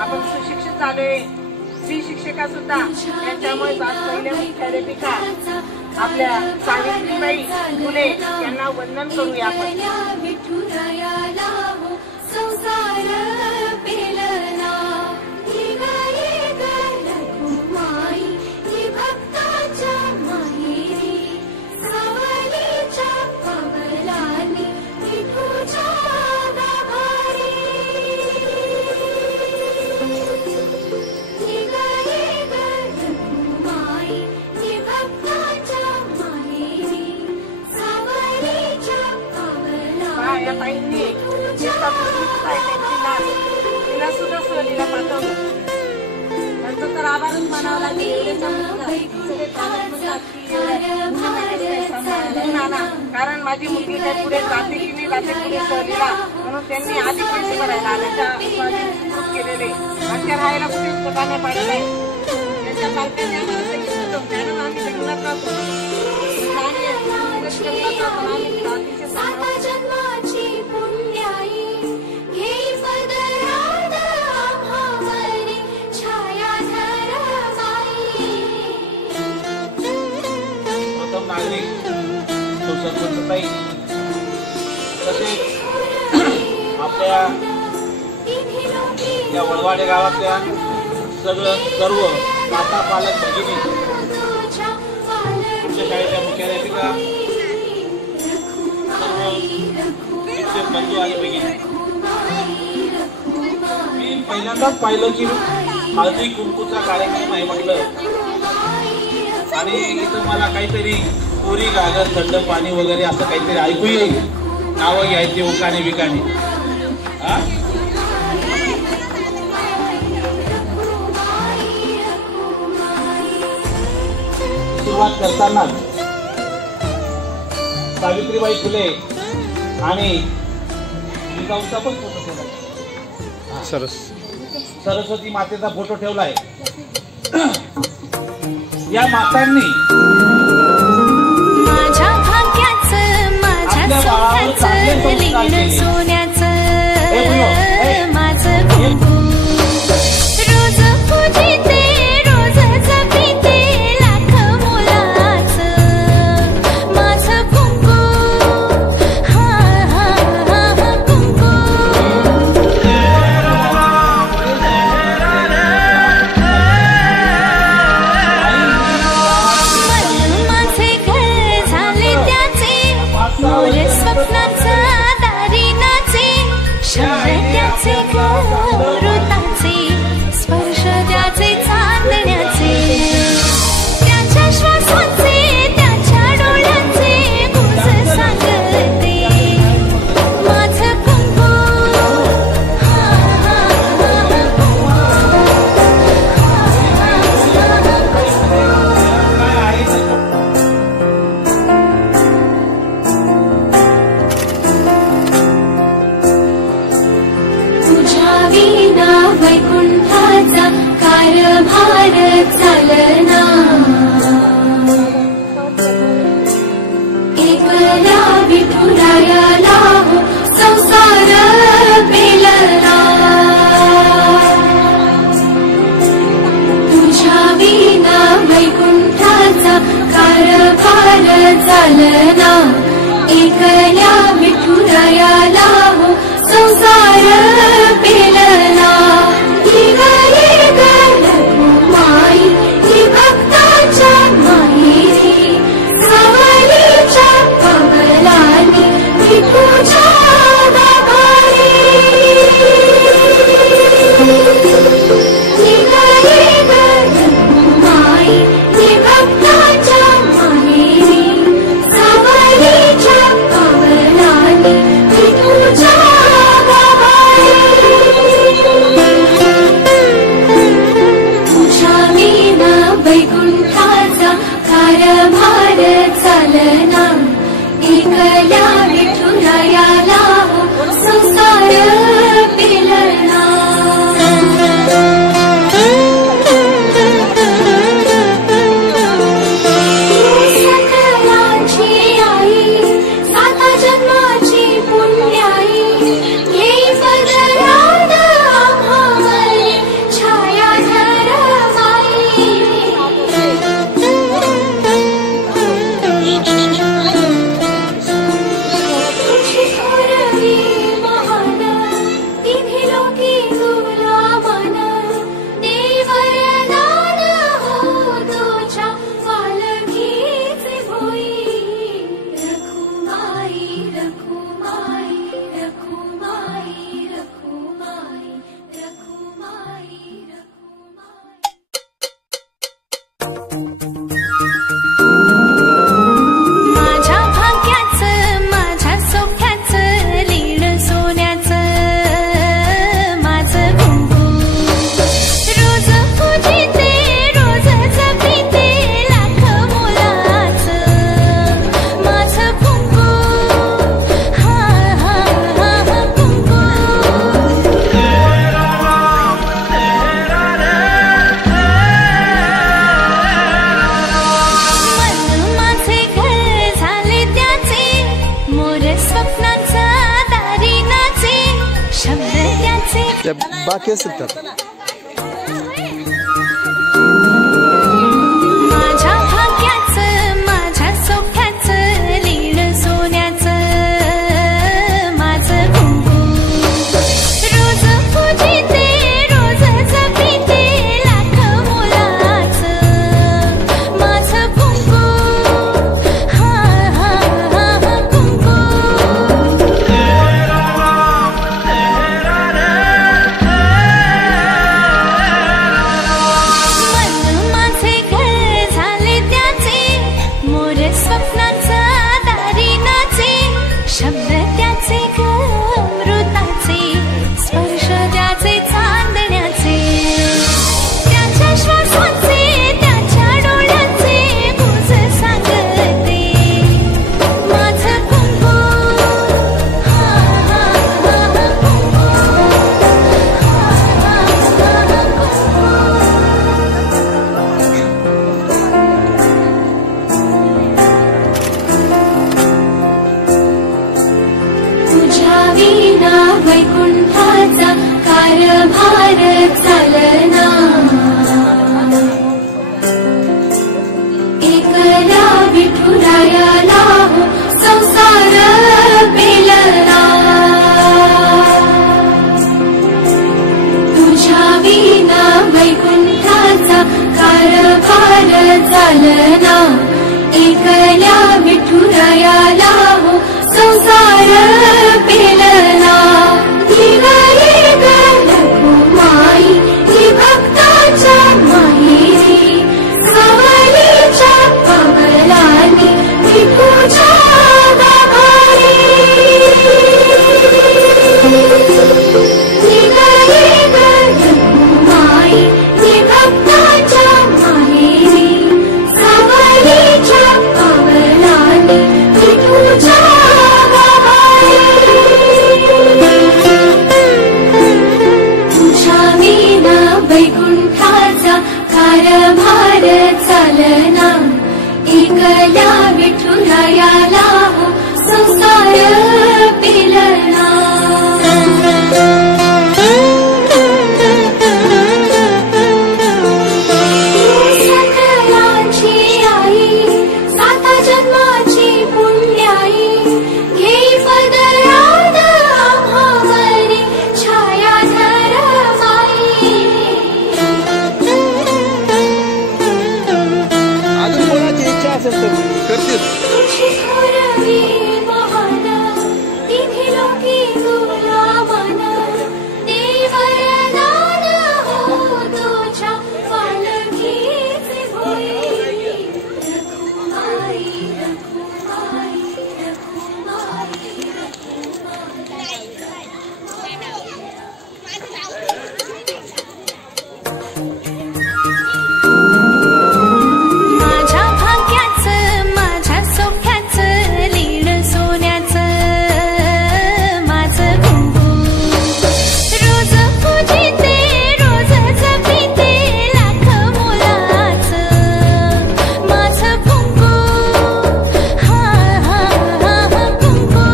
आपण सुशिक्षित झालोय. स्त्री शिक्षिका सुद्धा यांच्यामुळे आज पहिल्या मुख्याध्यापिका आपल्या सावित्रीबाई फुले यांना वंदन करूया आपण. या ताईंनी तिला सुद्धा सहलीला पाठवलं. त्यांचं तर आभारच मानावं लागेल. कारण माझी मुलगी काय पुढे जाते की नाही जाते पुढे सहलीला, म्हणून त्यांनी आधी पैसे भरायला आल्याच्या केलेले. आमच्या राहायला कुठेच पता नाही पाडलं नाही. त्यांच्या पालकांनी आम्हाला सांगितलं मॅडम आम्ही लग्नात राहतो. तसेच आपल्या या वडवाडे गावातल्या सर्व माता पालक भगिनी, आमच्या शाळेच्या मुख्याध्यापिका, सर्व शिक्षक बंधू आणि भगिनी, मी पहिल्यांदाच पाहिलं की हळदी कुंकूचा कार्यक्रम आहे म्हटलं, आणि इथं मला काहीतरी कोरी गागर थंड पाणी वगैरे असं काहीतरी ऐकू येईल. नावं घ्यायची उकाने बिकाने. सुरुवात करताना सावित्रीबाई फुले आणि जिजाऊचा पण फोटो ठेवला. सरस्वती मातेचा फोटो ठेवलाय. या मातांनी एकल्या विठुरायाला संसार पेलला. माई ही भक्ताच्या माहेरी सावलीच्या पवलानी विठूच्या त्या बाकी असतील त्यात. माझ्या भाग्याचं माझ्या सोख्याचं लीण सोन्याचं माझं कुंकू रोज पूजिते रोज जपिते लाख मोलाचं माझं कुंकू हा हा हा कुंकू वैकुंठाचा कारभार चालना एकला विठुरायाला संसार पेलना तुझ्या विना वैकुंठाचा कारभार चालना एकल्या विठुरायाला संसार पेलना माई भक्ताच्या माहेरी सावलीच्या पवलानी विठूच्या गाभारी माई भक्ताच्या माहेरी सावलीच्या पवलानी विठूच्या वैकुंठाचा कारभार चालना एकल्या विठुरायाला संसार पेलना सकलाची आई सात जन्माची पुण्याई घेई पदरात आम्हावरी छायाधर माई अजून कोणाची इच्छा असेल तर करतील. माझ्या भाग्याचं माझ्या सोख्याचं लीण सोन्याचं माझं कुंकू रोज पूजिते रोज जपिते लाख मोलाचं माझं कुंकू हा हा हा कुंकू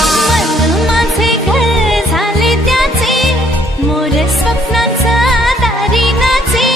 माझे घर झाले त्याचे मोर स्वप्नांचा दारिनाचे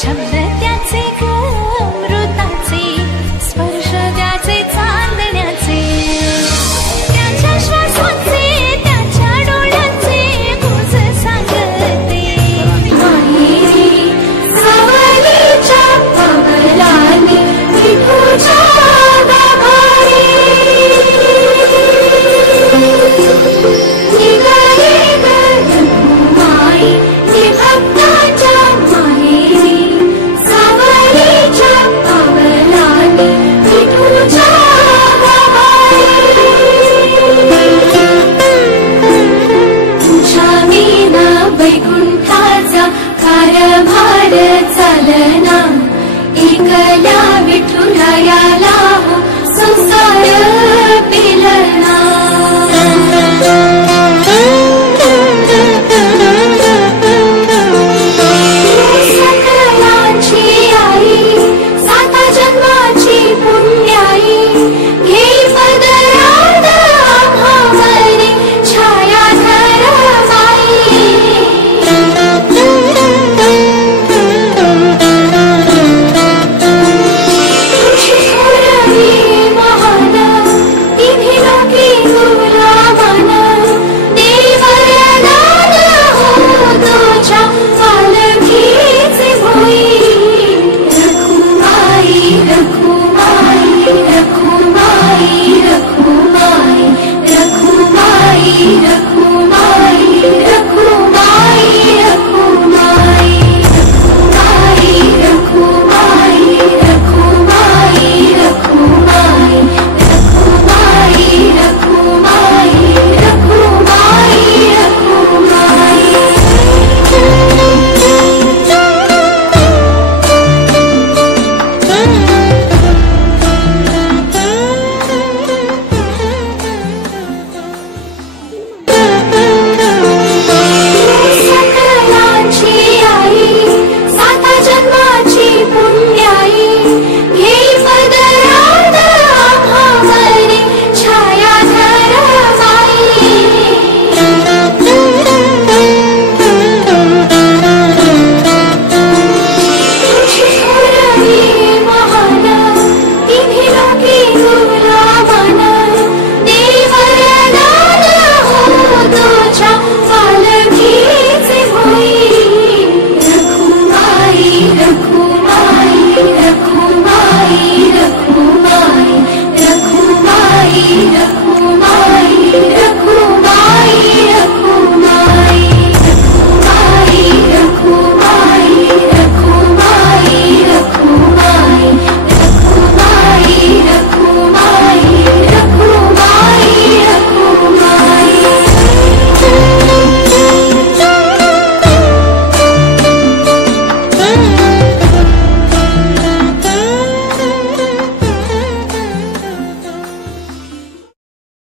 शब्द त्याचे अमृताचे स्पर्श त्याचे चांदण्याचे त्याच्या श्वासाचे त्याच्या डोळ्याचे गुज सांगते माहेरी सावलीच्या पवलानी विठूच्या गाभारी माई भक्ताच्या माहेरी सावलीच्या पवलानी